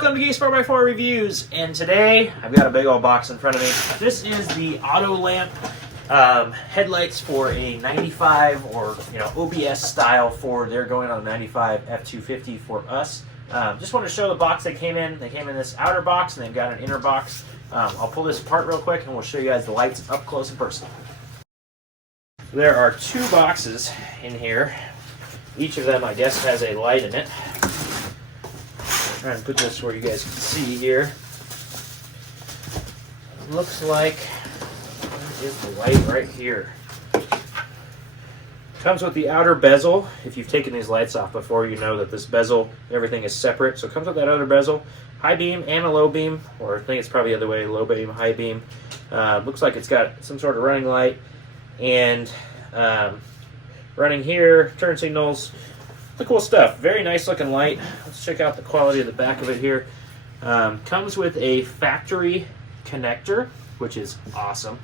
Welcome to Geese 4x4 Reviews, and today I've got a big old box in front of me. This is the auto lamp headlights for a 95 or OBS style Ford. They're going on a 95 F250 for us. Just want to show the box they came in. They came in this outer box and they've got an inner box. I'll pull this apart real quick and we'll show you guys the lights up close and personal. There are two boxes in here. Each of them, I guess, has a light in it. Try and put this where you guys can see here. Looks like is the light right here. Comes with the outer bezel. If you've taken these lights off before, you know that this bezel, everything is separate. So it comes with that outer bezel, high beam and a low beam, or I think it's probably the other way, low beam, high beam. Looks like it's got some sort of running light and running here, turn signals. The cool stuff. Very nice looking light. Let's check out the quality of the back of it here. Comes with a factory connector, which is awesome.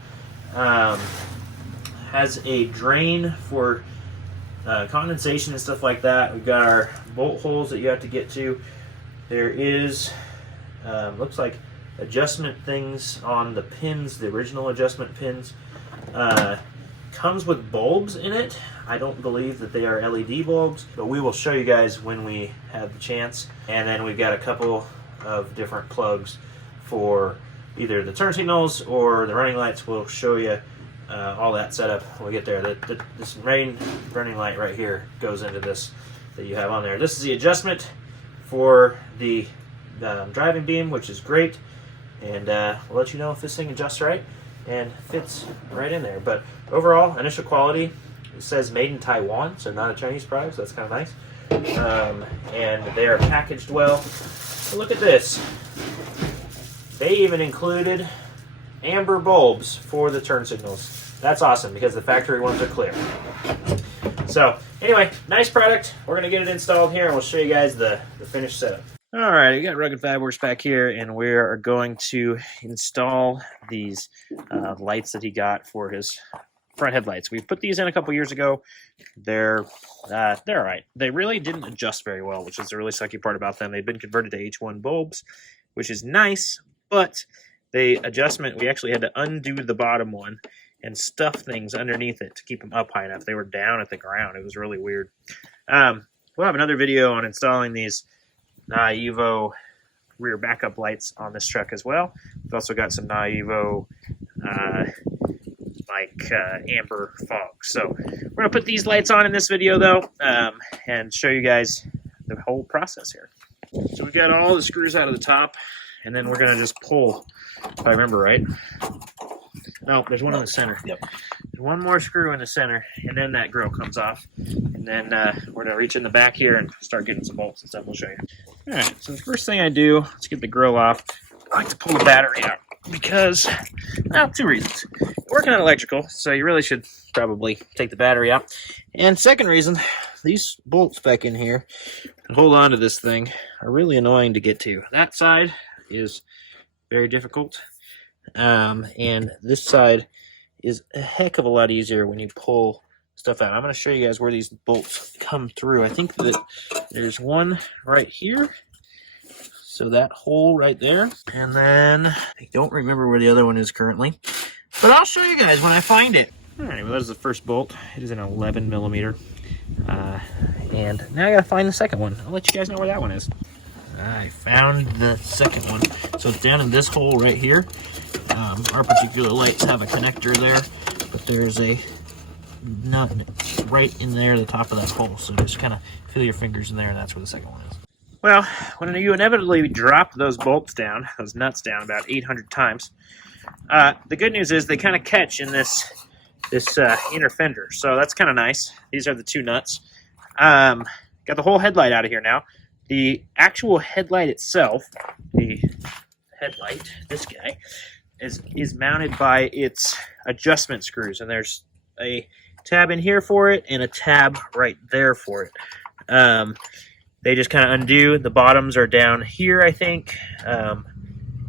Has a drain for condensation and stuff like that. We've got our bolt holes that you have to get to. There is, looks like adjustment things on the pins, the original adjustment pins. Comes with bulbs in it. I don't believe that they are LED bulbs, but we will show you guys when we have the chance. And then we've got a couple of different plugs for either the turn signals or the running lights. We'll show you all that setup when we get there. This main running light right here goes into this that you have on there. This is the adjustment for the driving beam, which is great. And we'll let you know if this thing adjusts right and fits right in there. But overall, initial quality, it says made in Taiwan, so not a Chinese product, so that's kind of nice. And they are packaged well. So look at this. They even included amber bulbs for the turn signals. That's awesome because the factory ones are clear. So anyway, nice product. We're going to get it installed here and we'll show you guys the finished setup. All right, we got Rugged Fabworx back here, and we are going to install these lights that he got for his front headlights. We put these in a couple years ago. They're all right. They really didn't adjust very well, which is the really sucky part about them. They've been converted to H1 bulbs, which is nice, but the adjustment, we actually had to undo the bottom one and stuff things underneath it to keep them up high enough. They were down at the ground. It was really weird. We'll have another video on installing these Evo rear backup lights on this truck as well. We've also got some Evo amber fog. So we're going to put these lights on in this video though, and show you guys the whole process here. So we've got all the screws out of the top, and then we're going to just pull, if I remember right. No, there's one in the center. Yep. There's one more screw in the center, and then that grill comes off. And then we're going to reach in the back here and start getting some bolts and stuff. We'll show you. All right, so the first thing I do, let's get the grill off. I like to pull the battery out because, well, two reasons. Working on electrical, so you really should probably take the battery out. And second reason, these bolts back in here that hold on to this thing are really annoying to get to. That side is very difficult. And this side is a heck of a lot easier when you pull stuff out. I'm going to show you guys where these bolts come through. I think that there's one right here. So that hole right there. And then I don't remember where the other one is currently, but I'll show you guys when I find it. All right, well, that is the first bolt. It is an 11 millimeter. And now I got to find the second one. I'll let you guys know where that one is. I found the second one. So it's down in this hole right here. Our particular lights have a connector there, but there's a nut right in there, the top of that hole. So just kind of feel your fingers in there, and that's where the second one is. Well, when you inevitably drop those bolts down, those nuts down about 800 times, the good news is they kind of catch in this inner fender. So that's kind of nice. These are the two nuts. Got the whole headlight out of here now. The actual headlight itself, the headlight, this guy, is mounted by its adjustment screws, and there's a tab in here for it and a tab right there for it. They just kind of undo. The bottoms are down here, I think,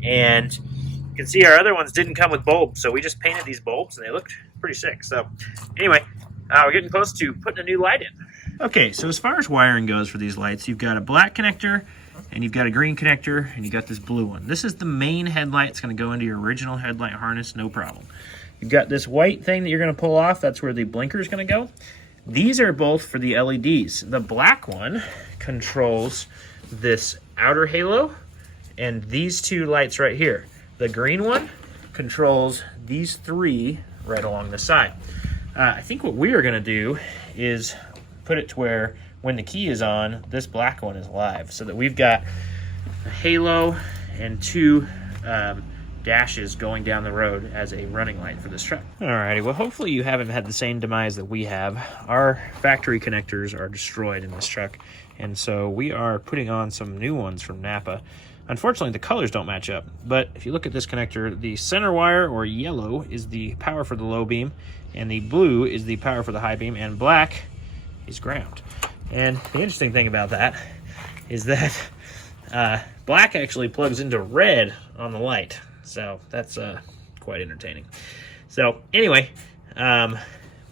and you can see our other ones didn't come with bulbs, so we just painted these bulbs and they looked pretty sick. So anyway, we're getting close to putting a new light in. Okay, so as far as wiring goes for these lights, you've got a black connector and you've got a green connector, and you got this blue one. This is the main headlight. It's going to go into your original headlight harness, no problem. You've got this white thing that you're going to pull off. That's where the blinker is going to go. These are both for the LEDs. The black one controls this outer halo and these two lights right here. The green one controls these three right along the side. I think what we are going to do is put it to where when the key is on, this black one is live, so that we've got a halo and two dashes going down the road as a running light for this truck. Alrighty, well hopefully you haven't had the same demise that we have. Our factory connectors are destroyed in this truck, and so we are putting on some new ones from Napa. Unfortunately, the colors don't match up, but if you look at this connector, the center wire, or yellow, is the power for the low beam, and the blue is the power for the high beam, and black is ground. And the interesting thing about that is that black actually plugs into red on the light, so that's quite entertaining. So anyway,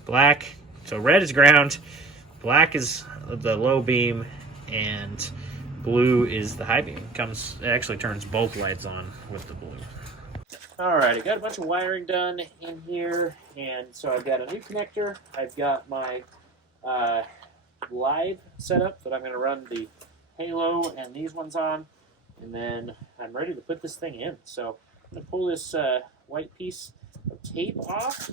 black, so red is ground, black is the low beam, and blue is the high beam. It actually turns both lights on with the blue. Alright, got a bunch of wiring done in here, and so I've got a new connector. I've got my live setup that I'm going to run the halo and these ones on, and then I'm ready to put this thing in. So I'm going to pull this white piece of tape off.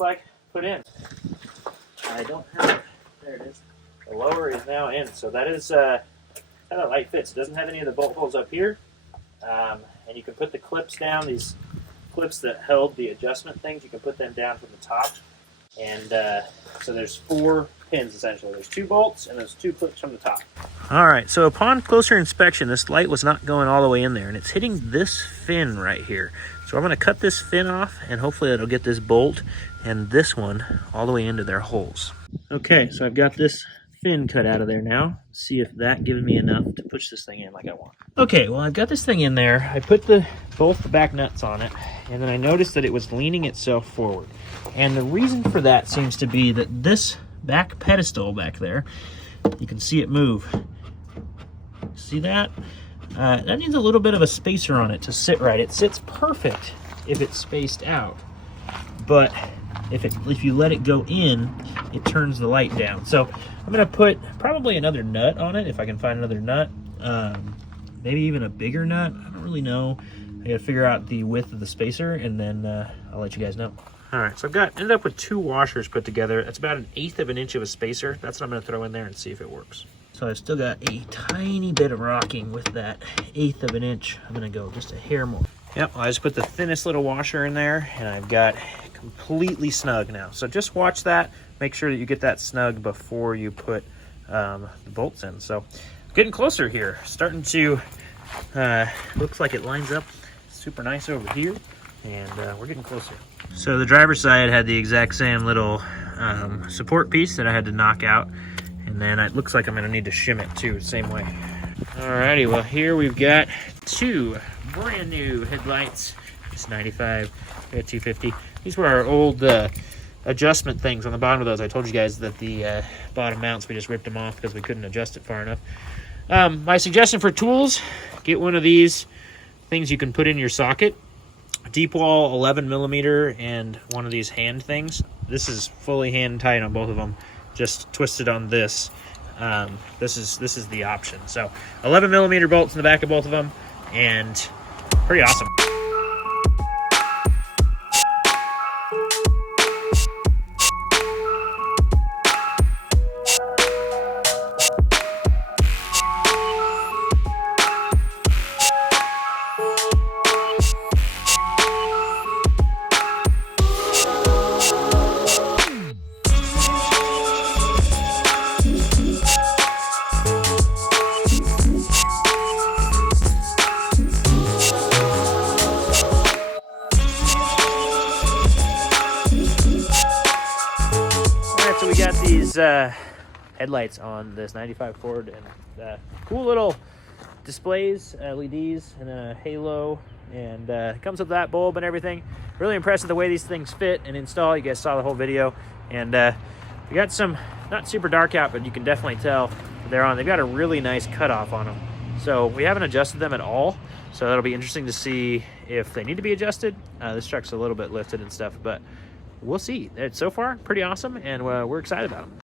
Like put in. I don't have it. There it is. The lower is now in, so that is how that light fits. It doesn't have any of the bolt holes up here, and you can put the clips down. These clips that held the adjustment things, you can put them down from the top, and so there's 4 pins essentially. There's 2 bolts and there's 2 clips from the top. All right, so upon closer inspection, this light was not going all the way in there, and it's hitting this fin right here. So I'm going to cut this fin off, and hopefully it'll get this bolt and this one all the way into their holes. Okay, so I've got this fin cut out of there now. See if that gives me enough to push this thing in like I want. Okay, well I've got this thing in there. I put both the back nuts on it, and then I noticed that it was leaning itself forward. And the reason for that seems to be that this back pedestal back there, you can see it move. See that? That needs a little bit of a spacer on it to sit right. It sits perfect if it's spaced out, but if you let it go in, it turns the light down. So I'm going to put probably another nut on it, if I can find another nut, maybe even a bigger nut. I don't really know. I got to figure out the width of the spacer, and then I'll let you guys know. All right, so I've ended up with 2 washers put together. It's about 1/8 of an inch of a spacer. That's what I'm going to throw in there and see if it works. So I've still got a tiny bit of rocking with that 1/8 of an inch. I'm going to go just a hair more. Yep, I just put the thinnest little washer in there, and I've got completely snug now. So just watch that. Make sure that you get that snug before you put the bolts in. So getting closer here. Starting to, looks like it lines up super nice over here, and we're getting closer. So the driver's side had the exact same little support piece that I had to knock out. And then it looks like I'm going to need to shim it too, same way. Alrighty, well here we've got 2 brand new headlights. It's 95, we got 250. These were our old adjustment things on the bottom of those. I told you guys that the bottom mounts, we just ripped them off because we couldn't adjust it far enough. My suggestion for tools, get one of these things you can put in your socket. Deep wall 11mm and one of these hand things. This is fully hand tight on both of them. Just twisted on this. This is the option. So 11mm bolts in the back of both of them, and pretty awesome. So we got these headlights on this 95 Ford, and cool little displays, LEDs, and a halo, and it comes with that bulb and everything. Really impressed with the way these things fit and install. You guys saw the whole video, and we got some, not super dark out, but you can definitely tell they're on. They've got a really nice cutoff on them, so we haven't adjusted them at all, so that'll be interesting to see if they need to be adjusted. This truck's a little bit lifted and stuff, but we'll see. It's so far pretty awesome, and we're excited about them.